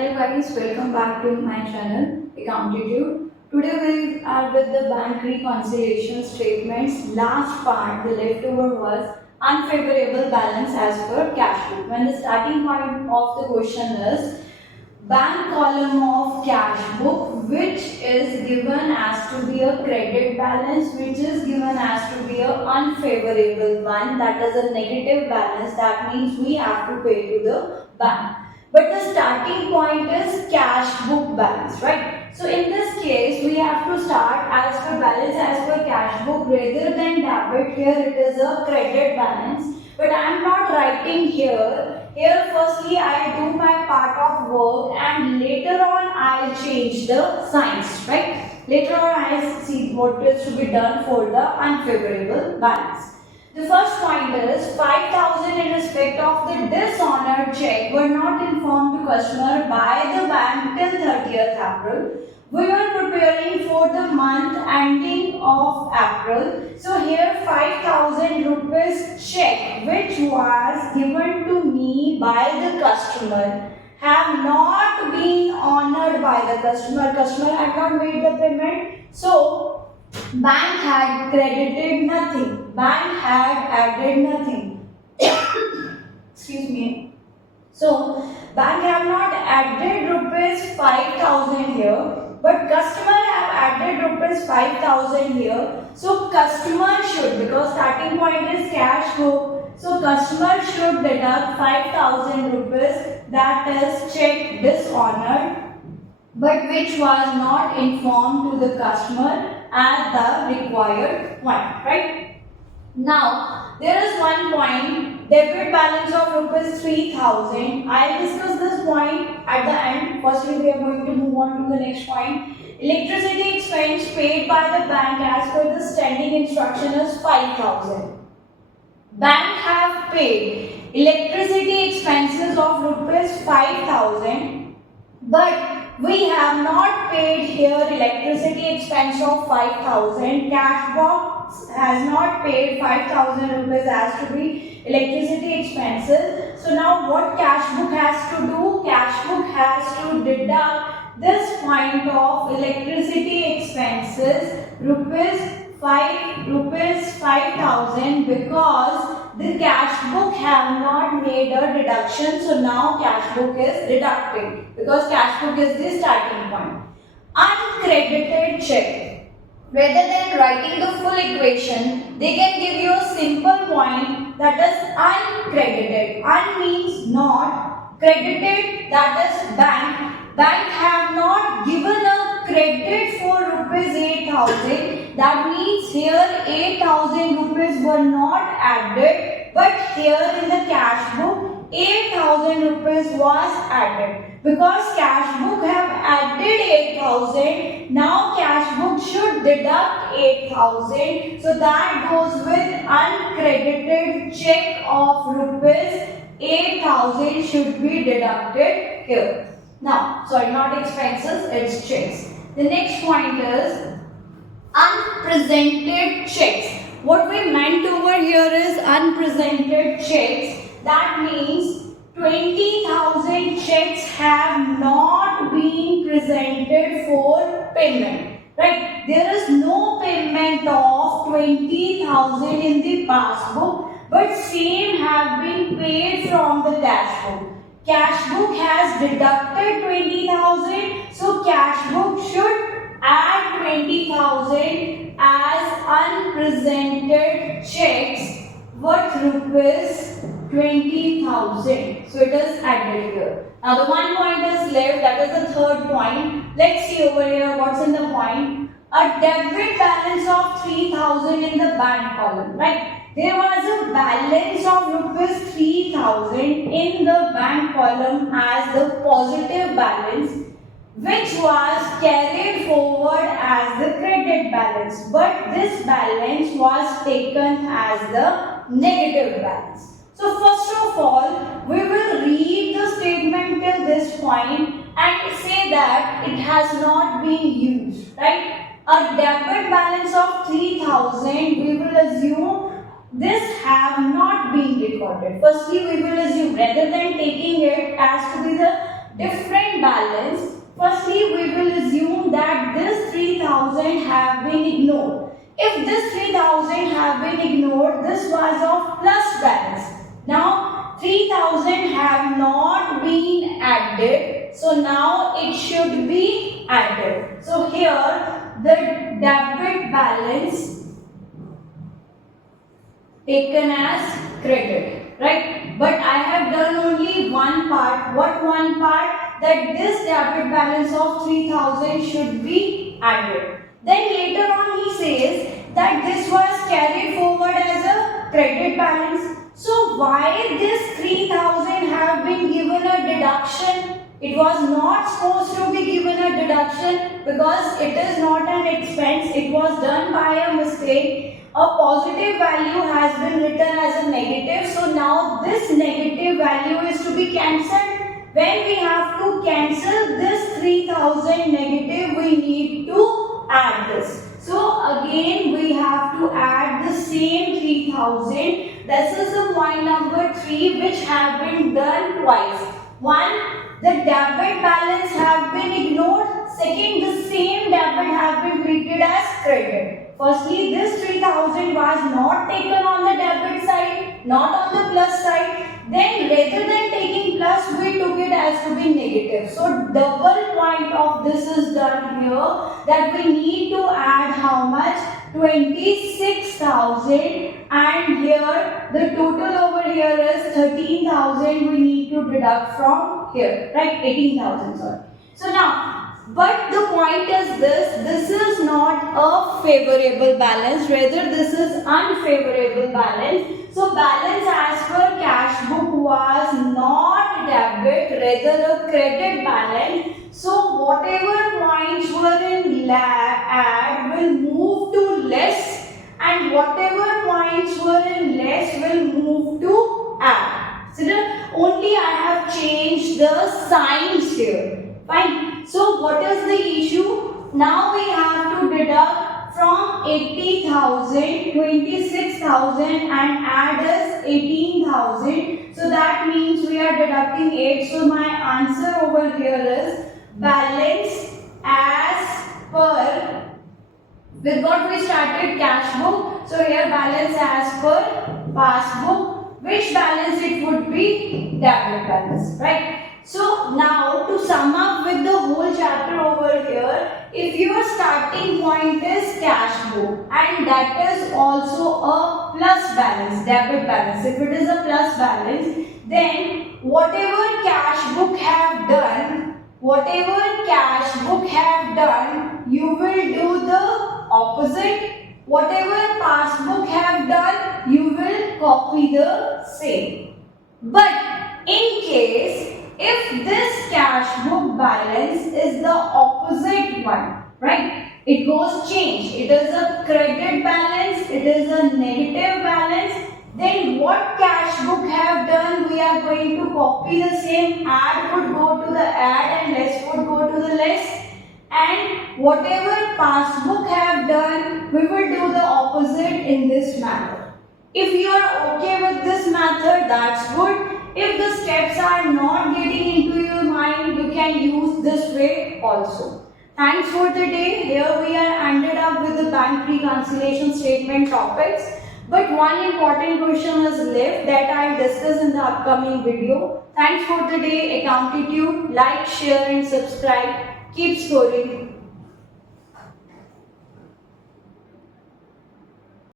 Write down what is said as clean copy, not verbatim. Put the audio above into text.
Hello guys, welcome back to my channel Accountancy. Today we are with the bank reconciliation statements. Last part, the leftover was unfavorable balance as per cash book. When the starting point of the question is bank column of cash book, which is given as to be a credit balance, which is given as to be a unfavorable one, that is a negative balance. That means we have to pay to the bank. But the starting point is cash book balance, right? So in this case, we have to start as per balance as per cash book rather than debit. Here it is a credit balance. But I am not writing here. Here firstly I do my part of work and later on I will change the signs, right? Later on I will see what is to be done for the unfavorable balance. The first point is 5,000 in respect of the dishonored check were not informed to customer by the bank till 30th April. We were preparing for the month ending of April. So here 5,000 rupees check which was given to me by the customer have not been honored by the customer. Customer had not made the payment. So bank had credited nothing. Bank had added nothing. Excuse me. So bank have not added rupees 5,000 here. But customer have added rupees 5,000 here. So customer should, because starting point is cash book. So customer should deduct 5,000 rupees, that is check dishonored, but which was not informed to the customer at the required point, right? Now, there is one point, debit balance of rupees 3,000. I will discuss this point at the end. Firstly, we are going to move on to the next point. Electricity expense paid by the bank as per the standing instruction is 5,000. Bank have paid electricity expenses of rupees 5,000, but we have not paid here electricity expense of 5,000. Cash box has not paid 5,000 rupees as to be electricity expenses. So now what cash book has to do? Cash book has to deduct this point of electricity expenses rupees 5,000 because the cash book have not made a deduction. So now cash book is deducted because cash book is the starting point. Uncredited check. Rather than writing the full equation, they can give you a simple point, that is uncredited. Un means not, credited, that is bank. Bank have not given a credit for rupees 8,000. That means here 8,000 rupees were not added, but here in the cash book 8,000 rupees was added. Because cash book have added 8,000, now cash book should deduct 8,000. So that goes with uncredited check of rupees 8,000 should be deducted here. Now, sorry, not expenses, it's checks. The next point is unpresented checks. What we meant over here is unpresented checks. That means 20,000 checks have not been presented for payment. Right? There is no payment of 20,000 in the passbook, but same have been paid from the cash book. Cash book has deducted 20,000, so cash book should add 20,000 as unpresented checks worth rupees 20,000. So it is added here. Now the one point is left, that is the third point. Let's see over here what's in the point. A debit balance of 3,000 in the bank column, right? There was a balance of rupees 3,000 in the bank column as the positive balance, which was carried forward as the credit balance, but this balance was taken as the negative balance. So first of all, we will read the statement till this point and say that it has not been used, right? A debit balance of 3,000, we will assume this have not been recorded. Firstly, we will assume rather than taking it as to be the different debit balance, firstly we will assume that this 3000 have been ignored. If this 3000 have been ignored, this was of plus balance. Now 3000 have not been added, so now it should be added. So here the debit balance taken as credit, right? But I have done only one part. What one part? That this debit balance of 3000 should be added. Then later on he says that this was carried forward as a credit balance. So why this 3000 have been given a deduction? It was not supposed to be given a deduction because it is not an expense. It was done by a mistake. A positive value has been written as a negative. So now this negative value is to be cancelled. When we have to cancel this 3000 negative, we need to add this. So again we have to add the same 3000. This is the point number 3 which have been done twice. One, the debit balance have been ignored. Second, the same debit have been treated as credit. Firstly, this 3000 was not taken on the debit side, not on the plus side. Then rather than taking plus, we took it as to be negative. So double point of this is done here, that we need to add how much? 26,000, and here the total over here is 13,000 we need to deduct from here, right? 18,000, sorry. So now, but the point is this is not a favorable balance, rather this is unfavorable balance. So balance as per cash book was not debit, rather a credit balance. So whatever points were in add will move to less, and whatever points were in less will move to add. So only I have changed the signs here. Fine. So what is the issue? Now we have to deduct from 80,000, 26,000 and add as 18,000. So that means we are deducting 8. So my answer over here is balance as per, with what we started, cash book. So here balance as per passbook. Which balance it would be? Debit balance, right? So now to sum up with the whole chapter over here, if your starting point is cash book and that is also a plus balance, debit balance, if it is a plus balance, then whatever cash book have done, you will do the opposite. Whatever passbook have done, you will copy the same. But in case if this cash book balance is the opposite one, right? It goes change. It is a credit balance, it is a negative balance. Then what cash book have done, we are going to copy the same. Add would go to the add and less would go to the less. And whatever passbook have done, we will do the opposite in this manner. If you are okay with this method, that's good. If the steps are not getting into your mind, you can use this way also. Thanks for the day. Here we are ended up with the bank reconciliation statement topics. But one important question is left that I will discuss in the upcoming video. Thanks for the day. Accountancy, like, share and subscribe. Keep scoring.